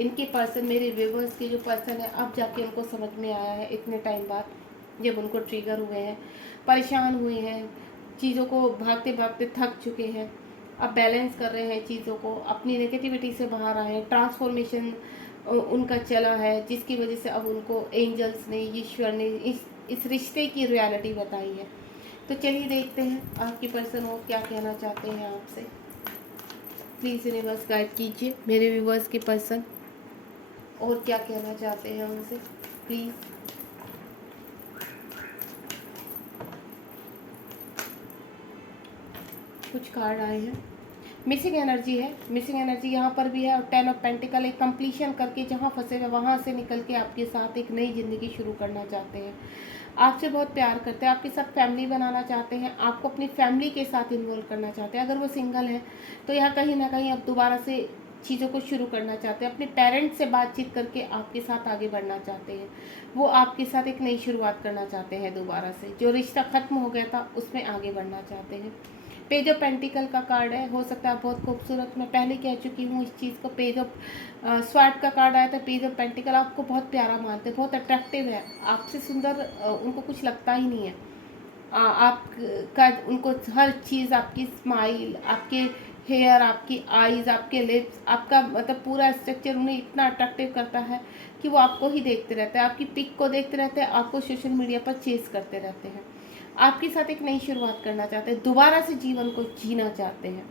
इनके पर्सन, मेरे व्यूवर्स के जो पर्सन है, अब जाके उनको समझ में आया है इतने टाइम बाद, जब उनको ट्रिगर हुए हैं, परेशान हुए हैं, चीज़ों को भागते भागते थक चुके हैं, अब बैलेंस कर रहे हैं चीज़ों को, अपनी नेगेटिविटी से बाहर आए हैं, ट्रांसफॉर्मेशन उनका चला है, जिसकी वजह से अब उनको एंजल्स ने, ईश्वर ने इस रिश्ते की रियलिटी बताई है। तो चलिए देखते हैं आपके पर्सन वो क्या कहना चाहते हैं आपसे। प्लीज़ यूनिवर्स गाइड कीजिए मेरे व्यूवर्स के पर्सन, और क्या कहना चाहते हैं उनसे प्लीज़। कुछ कार्ड आए हैं, मिसिंग एनर्जी है, मिसिंग एनर्जी यहाँ पर भी है, और 10 ऑफ पेंटिकल, एक कंप्लीशन करके जहाँ फंसे हुए वहाँ से निकल के आपके साथ एक नई ज़िंदगी शुरू करना चाहते हैं। आपसे बहुत प्यार करते हैं, आपके साथ फैमिली बनाना चाहते हैं, आपको अपनी फैमिली के साथ इन्वॉल्व करना चाहते हैं। अगर वो सिंगल है तो यहाँ कहीं ना कहीं अब दोबारा से चीज़ों को शुरू करना चाहते हैं, अपने पेरेंट्स से बातचीत करके आपके साथ आगे बढ़ना चाहते हैं। वो आपके साथ एक नई शुरुआत करना चाहते हैं, दोबारा से जो रिश्ता ख़त्म हो गया था उसमें आगे बढ़ना चाहते हैं। पेज ऑफ पेंटिकल का कार्ड है, हो सकता है बहुत खूबसूरत, मैं पहले कह चुकी हूँ इस चीज़ को। पेज ऑफ स्वॉर्ड का कार्ड आया था, पेज ऑफ पेंटिकल, आपको बहुत प्यारा मानते हैं, बहुत अट्रैक्टिव है, आपसे सुंदर उनको कुछ लगता ही नहीं है। आपका उनको हर चीज़, आपकी स्माइल, आपके हेयर, आपकी आईज़, आपके लिप्स, आपका मतलब पूरा स्ट्रक्चर उन्हें इतना अट्रैक्टिव करता है कि वो आपको ही देखते रहते हैं, आपकी पिक को देखते रहते हैं, आपको सोशल मीडिया पर चेस करते रहते हैं। आपके साथ एक नई शुरुआत करना चाहते हैं, दोबारा से जीवन को जीना चाहते हैं,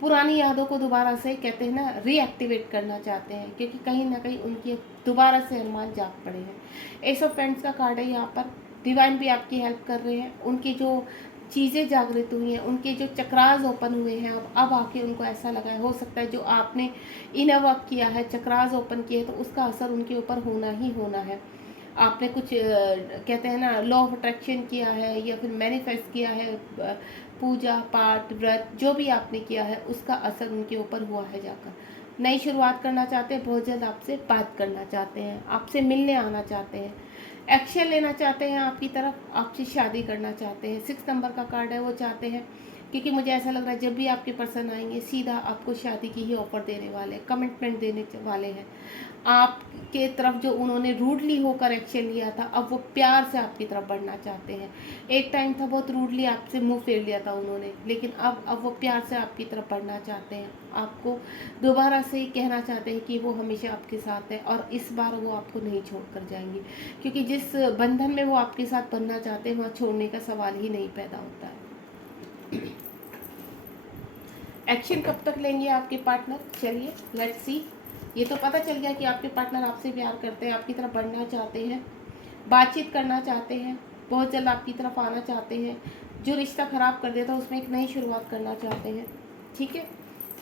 पुरानी यादों को दोबारा से कहते हैं ना रीएक्टिवेट करना चाहते हैं, क्योंकि कहीं ना कहीं उनकी दोबारा से अरमान जाग पड़े हैं। एस ऑफ फ्रेंड्स का कार्ड है यहाँ पर, डिवाइन भी आपकी हेल्प कर रहे हैं। उनकी जो चीज़ें जागृत हुई हैं, उनके जो चक्रास ओपन हुए हैं, अब आके उनको ऐसा लगा है, हो सकता है जो आपने इनर वर्क किया है, चक्रास ओपन किए हैं, तो उसका असर उनके ऊपर होना ही होना है। आपने कुछ कहते हैं ना लॉ ऑफ अट्रैक्शन किया है या फिर मैनिफेस्ट किया है, पूजा पाठ व्रत जो भी आपने किया है उसका असर उनके ऊपर हुआ है। जाकर नई शुरुआत करना चाहते हैं, बहुत जल्द आपसे बात करना चाहते हैं, आपसे मिलने आना चाहते हैं, एक्शन लेना चाहते हैं आपकी तरफ, आपसे शादी करना चाहते हैं। 6 नंबर का कार्ड है, वो चाहते हैं, क्योंकि मुझे ऐसा लग रहा है जब भी आपके पर्सन आएंगे सीधा आपको शादी की ही ऑफर देने वाले, कमिटमेंट देने वाले हैं। आपके तरफ जो उन्होंने रूडली होकर एक्शन लिया था, अब वो प्यार से आपकी तरफ बढ़ना चाहते हैं। एक टाइम था बहुत रूडली आपसे मुंह फेर लिया था उन्होंने, लेकिन अब वो प्यार से आपकी तरफ बढ़ना चाहते हैं। आपको दोबारा से ही कहना चाहते हैं कि वो हमेशा आपके साथ है और इस बार वो आपको नहीं छोड़ कर जाएंगे, क्योंकि जिस बंधन में वो आपके साथ बनना चाहते हैं वहाँ छोड़ने का सवाल ही नहीं पैदा होता है। एक्शन कब तक लेंगे आपके पार्टनर, चलिए लेट्स सी। ये तो पता चल गया कि आपके पार्टनर आपसे प्यार करते हैं, आपकी तरफ बढ़ना चाहते हैं, बातचीत करना चाहते हैं, बहुत जल्द आपकी तरफ आना चाहते हैं, जो रिश्ता ख़राब कर दिया था उसमें एक नई शुरुआत करना चाहते हैं। ठीक है,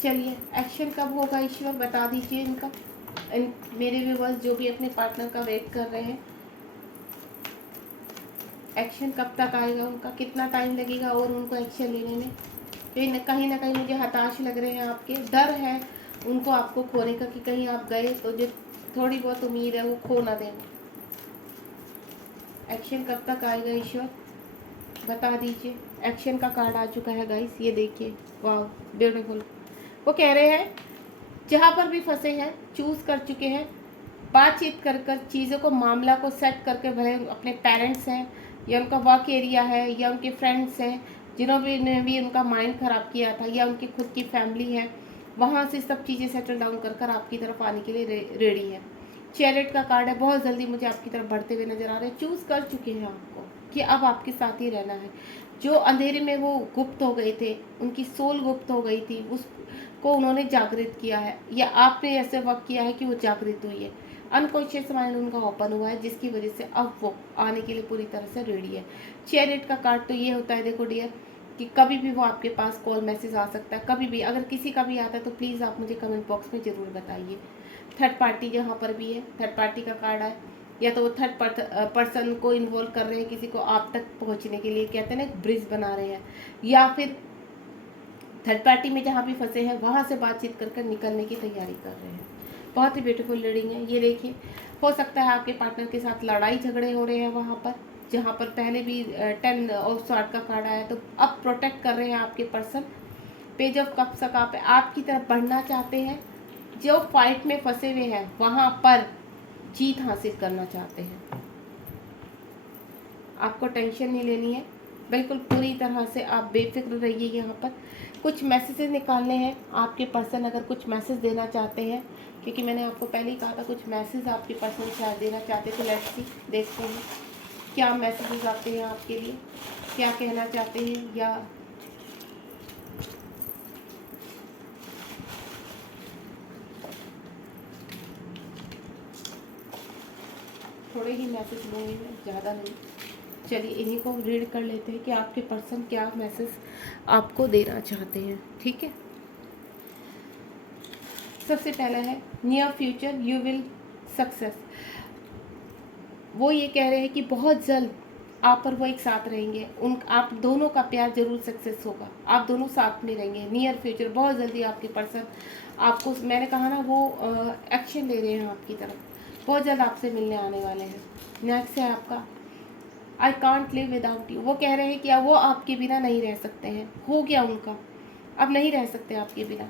चलिए एक्शन कब होगा ईश्वर बता दीजिए इनका। मेरे व्यूअर्स जो भी अपने पार्टनर का वेट कर रहे हैं, एक्शन कब तक आएगा उनका, कितना टाइम लगेगा और उनको एक्शन लेने में। कहीं ना कहीं मुझे हताश लग रहे हैं आपके, डर है उनको आपको खोने का कि कहीं आप गए तो जो थोड़ी बहुत उम्मीद है वो खो ना दें। एक्शन कब तक आएगा ईश्वर बता दीजिए। एक्शन का कार्ड आ चुका है गाइस, ये देखिए, वाह ब्यूटीफुल। वो कह रहे हैं जहाँ पर भी फंसे हैं, चूज कर चुके हैं, बातचीत कर कर चीज़ों को, मामला को सेट करके, भले अपने पेरेंट्स हैं या उनका वर्क एरिया है या उनके फ्रेंड्स हैं जिन्होंने भी उनका माइंड ख़राब किया था, या उनकी खुद की फैमिली है, वहाँ से सब चीज़ें सेटल डाउन कर कर आपकी तरफ आने के लिए रेडी है। चैरिट का कार्ड है, बहुत जल्दी मुझे आपकी तरफ बढ़ते हुए नजर आ रहे हैं। चूज़ कर चुके हैं आपको कि अब आपके साथ ही रहना है। जो अंधेरे में वो गुप्त हो गए थे, उनकी सोल गुप्त हो गई थी, उसको उन्होंने जागृत किया है, या आपने ऐसे वक्त किया है कि वो जागृत हुई है। अनकॉन्शियस माइंड उनका ओपन हुआ है, जिसकी वजह से अब वो आने के लिए पूरी तरह से रेडी है। चैरिट का कार्ड तो ये होता है, देखो डियर, कि कभी भी वो आपके पास कॉल मैसेज आ सकता है, कभी भी। अगर किसी का भी आता है तो प्लीज़ आप मुझे कमेंट बॉक्स में ज़रूर बताइए। थर्ड पार्टी जहाँ पर भी है, थर्ड पार्टी का कार्ड है, या तो वो थर्ड पर्सन को इन्वॉल्व कर रहे हैं, किसी को आप तक पहुँचने के लिए, कहते हैं ना, एक ब्रिज बना रहे हैं, या फिर थर्ड पार्टी में जहाँ भी फंसे हैं वहाँ से बातचीत कर कर निकलने की तैयारी कर रहे हैं। बहुत ही ब्यूटीफुल रीडिंग है ये। देखिए, हो सकता है आपके पार्टनर के साथ लड़ाई झगड़े हो रहे हैं वहाँ पर, जहाँ पर पहले भी 10 ऑफ स्वॉर्ड का कार्ड आया, तो अब प्रोटेक्ट कर रहे हैं आपके पर्सन। पेज ऑफ कप्स का पे आपकी तरफ बढ़ना चाहते हैं, जो फाइट में फंसे हुए हैं वहाँ पर जीत हासिल करना चाहते हैं। आपको टेंशन नहीं लेनी है, बिल्कुल पूरी तरह से आप बेफिक्र रहिए। यहाँ पर कुछ मैसेजेस निकालने हैं आपके पर्सन, अगर कुछ मैसेज देना चाहते हैं, क्योंकि मैंने आपको पहले ही कहा था कुछ मैसेज आपके पर्सन शायद देना चाहते, तो लेट्स सी, देखते हैं क्या मैसेजेस आते हैं आपके लिए, क्या कहना चाहते हैं। या थोड़े ही मैसेज लूँगी मैं, ज़्यादा नहीं। चलिए इन्हीं को रीड कर लेते हैं कि आपके पर्सन क्या मैसेज आपको देना चाहते हैं। ठीक है, सबसे पहला है near future you will success. वो ये कह रहे हैं कि बहुत जल्द आप और वो एक साथ रहेंगे, आप दोनों का प्यार जरूर सक्सेस होगा, आप दोनों साथ में रहेंगे। नियर फ्यूचर, बहुत जल्दी आपके पर्सन आपको, मैंने कहा ना, वो एक्शन ले रहे हैं आपकी तरफ, बहुत जल्द आपसे मिलने आने वाले हैं। नेक्स्ट है आपका I can't live without you. वो कह रहे हैं कि वो आपके बिना नहीं रह सकते हैं, हो गया उनका, अब नहीं रह सकते आपके बिना।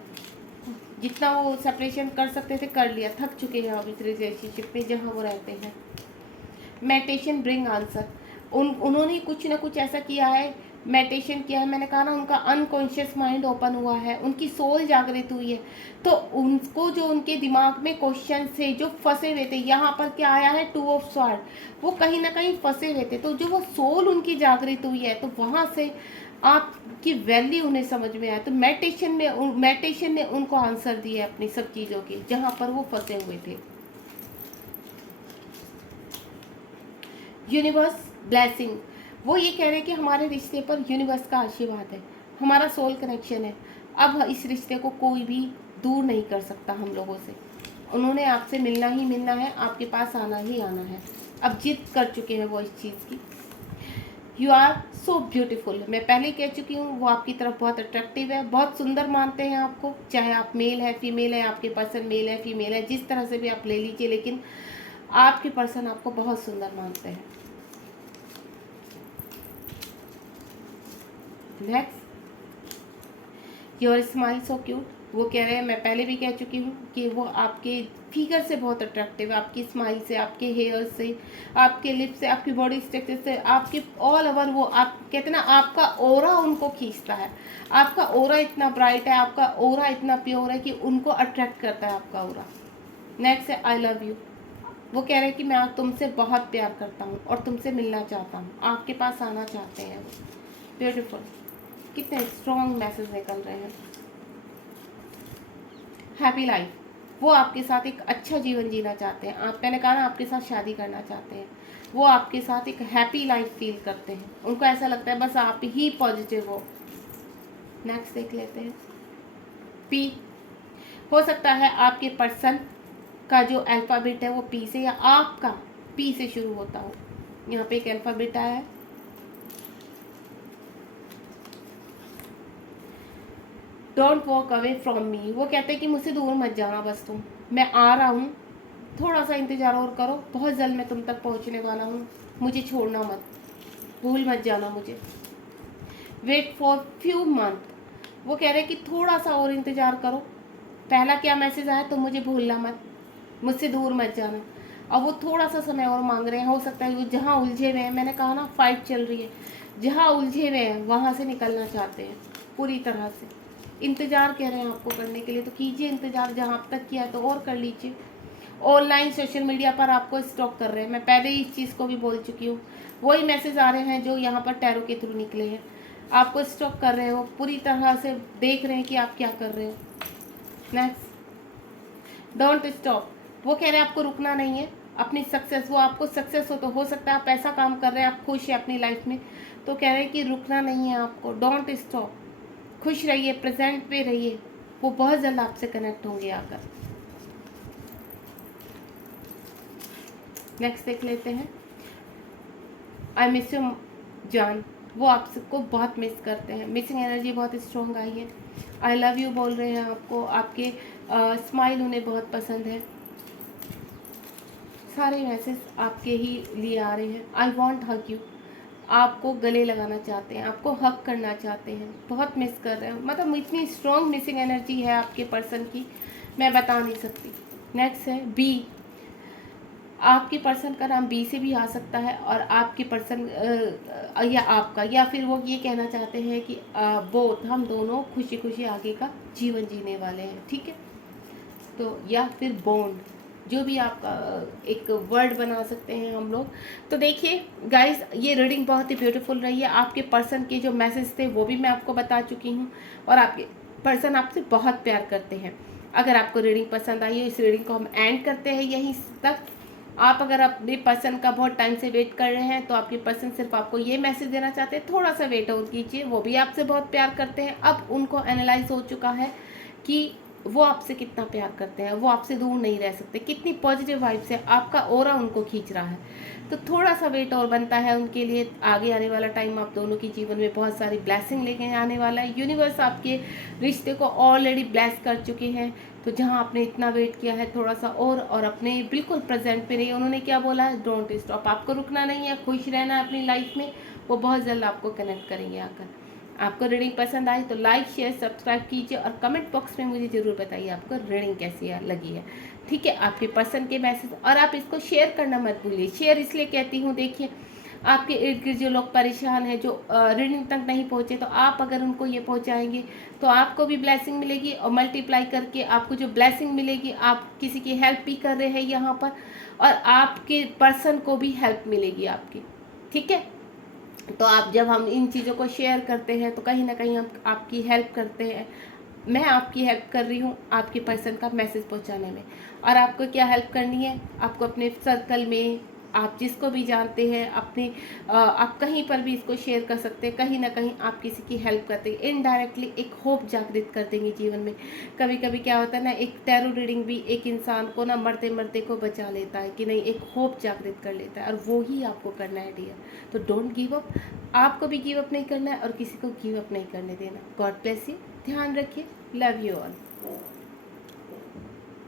जितना वो सेपरेशन कर सकते थे कर लिया, थक चुके हैं अब इस रिलेशनशिप में जहाँ वो रहते हैं। मेडिटेशन ब्रिंग आंसर, उन्होंने कुछ ना कुछ ऐसा किया है, मेडिटेशन किया है, मैंने कहा ना, उनका अनकॉन्शियस माइंड ओपन हुआ है, उनकी सोल जागृत हुई है, तो उनको जो उनके दिमाग में क्वेश्चन थे जो फंसे हुए थे, यहाँ पर क्या आया है 2 ऑफ स्वॉर्ड, वो कहीं ना कहीं फंसे हुए थे, तो जो वो सोल उनकी जागृत हुई है, तो वहाँ से आपकी वैल्यू उन्हें समझ में आया। तो मेडिटेशन ने उनको आंसर दिए अपनी सब चीज़ों के, जहाँ पर वो फंसे हुए थे। Universe blessing. वो ये कह रहे हैं कि हमारे रिश्ते पर यूनिवर्स का आशीर्वाद है, हमारा सोल कनेक्शन है। अब इस रिश्ते को कोई भी दूर नहीं कर सकता हम लोगों से। उन्होंने आपसे मिलना ही मिलना है, आपके पास आना ही आना है। अब जिद कर चुके हैं वो इस चीज़ की। यू आर सो ब्यूटिफुल, मैं पहले कह चुकी हूँ, वो आपकी तरफ बहुत अट्रैक्टिव है, बहुत सुंदर मानते हैं आपको। चाहे आप मेल है फीमेल है, आपके पर्सन मेल है फीमेल है, जिस तरह से भी आप ले लीजिए, लेकिन आपके पर्सन आपको बहुत सुंदर मानते हैं। Next, your smile so cute. वो कह रहे हैं, मैं पहले भी कह चुकी हूँ कि वो आपके फिगर से बहुत अट्रैक्टिव है, आपकी स्माइल से, आपके हेयर से, आपके लिप्स से, आपकी बॉडी स्ट्रक्चर से, आपके ऑल ओवर। वो आप कहते हैं ना, आपका ओरा उनको खींचता है। आपका ओरा इतना ब्राइट है, आपका ओरा इतना प्योर है कि उनको अट्रैक्ट करता है आपका ओरा। नेक्स्ट है, आई लव यू। वो कह रहे हैं कि मैं तुमसे बहुत प्यार करता हूँ और तुमसे मिलना चाहता हूँ, आपके पास आना चाहते हैं। ब्यूटीफुल, कितने स्ट्रॉन्ग मैसेज निकल रहे हैं। हैप्पी लाइफ, वो आपके साथ एक अच्छा जीवन जीना चाहते हैं। आप, मैंने कहा ना, आपके साथ शादी करना चाहते हैं। वो आपके साथ एक हैप्पी लाइफ फील करते हैं। उनको ऐसा लगता है बस आप ही पॉजिटिव हो। नेक्स्ट देख लेते हैं, पी। हो सकता है आपके पर्सन का जो अल्फ़ाबेट है वो पी से, या आपका पी से शुरू होता हो। यहाँ पे एक अल्फ़ाबेट आया है। Don't walk away from me. वो कहते हैं कि मुझसे दूर मत जाना, बस तुम, मैं आ रहा हूँ, थोड़ा सा इंतज़ार और करो, बहुत जल्द मैं तुम तक पहुँचने वाला हूँ, मुझे छोड़ना मत, भूल मत जाना मुझे। Wait for few month. वो कह रहे हैं कि थोड़ा सा और इंतज़ार करो। पहला क्या मैसेज आया, तो मुझे भूलना मत, मुझसे दूर मत जाना। अब वो थोड़ा सा समय और मांग रहे हैं। हो सकता है वो जहाँ उलझे हुए हैं, मैंने कहा ना फाइट चल रही है, जहाँ उलझे हुए हैं वहाँ से निकलना चाहते हैं पूरी तरह से। इंतज़ार कह रहे हैं आपको करने के लिए, तो कीजिए इंतज़ार। जहाँ अब तक किया तो और कर लीजिए। ऑनलाइन सोशल मीडिया पर आपको स्टॉक कर रहे हैं, मैं पहले ही इस चीज़ को भी बोल चुकी हूँ। वही मैसेज आ रहे हैं जो यहाँ पर टैरो के थ्रू निकले हैं। आपको स्टॉक कर रहे हो, पूरी तरह से देख रहे हैं कि आप क्या कर रहे हो। Next, don't stop. वो कह रहे हैं आपको रुकना नहीं है अपनी सक्सेस। वो आपको सक्सेस हो सकता है आप ऐसा काम कर रहे हैं, आप खुश हैं अपनी लाइफ में, तो कह रहे हैं कि रुकना नहीं है आपको। डोंट स्टॉप, खुश रहिए, प्रेजेंट पे रहिए। वो बहुत जल्द आपसे कनेक्ट होंगे आकर। नेक्स्ट देख लेते हैं, आई मिस यू जान। वो आपको बहुत मिस करते हैं, मिसिंग एनर्जी बहुत स्ट्रॉन्ग आई है। आई लव यू बोल रहे हैं आपको, आपके स्माइल उन्हें बहुत पसंद है। सारे मैसेज आपके ही लिए आ रहे हैं। आई वॉन्ट हग यू, आपको गले लगाना चाहते हैं, आपको हक करना चाहते हैं, बहुत मिस कर रहे हैं। मतलब इतनी स्ट्रॉन्ग मिसिंग एनर्जी है आपके पर्सन की, मैं बता नहीं सकती। नेक्स्ट है बी। आपके पर्सन का नाम बी से भी आ सकता है, और आपके पर्सन या आपका, या फिर वो ये कहना चाहते हैं कि बोथ, हम दोनों खुशी खुशी आगे का जीवन जीने वाले हैं, ठीक है। तो या फिर बॉन्ड, जो भी आप एक वर्ड बना सकते हैं हम लोग। तो देखिए गाइस, ये रीडिंग बहुत ही ब्यूटीफुल रही है। आपके पर्सन के जो मैसेज थे वो भी मैं आपको बता चुकी हूँ, और आपके पर्सन आपसे बहुत प्यार करते हैं। अगर आपको रीडिंग पसंद आई है, इस रीडिंग को हम एंड करते हैं यहीं तक। आप अगर अपने पर्सन का बहुत टाइम से वेट कर रहे हैं, तो आपके पर्सन सिर्फ आपको ये मैसेज देना चाहते हैं, थोड़ा सा वेट और कीजिए। वो भी आपसे बहुत प्यार करते हैं। अब उनको एनालाइज हो चुका है कि वो आपसे कितना प्यार करते हैं, वो आपसे दूर नहीं रह सकते, कितनी पॉजिटिव वाइब से आपका ऑरा उनको खींच रहा है। तो थोड़ा सा वेट और बनता है उनके लिए। आगे आने वाला टाइम आप दोनों के जीवन में बहुत सारी ब्लेसिंग लेके आने वाला है। यूनिवर्स आपके रिश्ते को ऑलरेडी ब्लेस कर चुके हैं। तो जहाँ आपने इतना वेट किया है, थोड़ा सा और अपने बिल्कुल प्रेजेंट पे रहिए। उन्होंने क्या बोला है, डोंट स्टॉप, आपको रुकना नहीं है, खुश रहना है अपनी लाइफ में। वो बहुत जल्द आपको कनेक्ट करेंगे आकर। आपको रीडिंग पसंद आई तो लाइक शेयर सब्सक्राइब कीजिए, और कमेंट बॉक्स में मुझे ज़रूर बताइए आपको रीडिंग कैसी लगी है, ठीक है। आपके पसंद के मैसेज, और आप इसको शेयर करना मत भूलिए। शेयर इसलिए कहती हूँ, देखिए आपके इर्द गिर्द जो लोग परेशान हैं, जो रीडिंग तक नहीं पहुँचे, तो आप अगर उनको ये पहुँचाएंगे तो आपको भी ब्लेसिंग मिलेगी, और मल्टीप्लाई करके आपको जो ब्लेसिंग मिलेगी, आप किसी की हेल्प भी कर रहे हैं यहाँ पर, और आपके पर्सन को भी हेल्प मिलेगी आपकी, ठीक है। तो आप, जब हम इन चीज़ों को शेयर करते हैं, तो कहीं ना कहीं हम आपकी हेल्प करते हैं। मैं आपकी हेल्प कर रही हूँ आपके पर्सन का मैसेज पहुँचाने में। और आपको क्या हेल्प करनी है, आपको अपने सर्कल में आप जिसको भी जानते हैं अपनी आप कहीं पर भी इसको शेयर कर सकते हैं। कहीं ना कहीं आप किसी की हेल्प करते हैं, इनडायरेक्टली एक होप जागृत कर देंगे जीवन में। कभी कभी क्या होता है ना, एक टैरो रीडिंग भी एक इंसान को ना मरते मरते को बचा लेता है कि नहीं, एक होप जागृत कर लेता है, और वो ही आपको करना है डियर। तो डोंट गिव अप, आपको भी गिव अप नहीं करना है और किसी को गिव अप नहीं करने देना। गॉड ब्लेस यू, ध्यान रखिए, लव यू ऑल।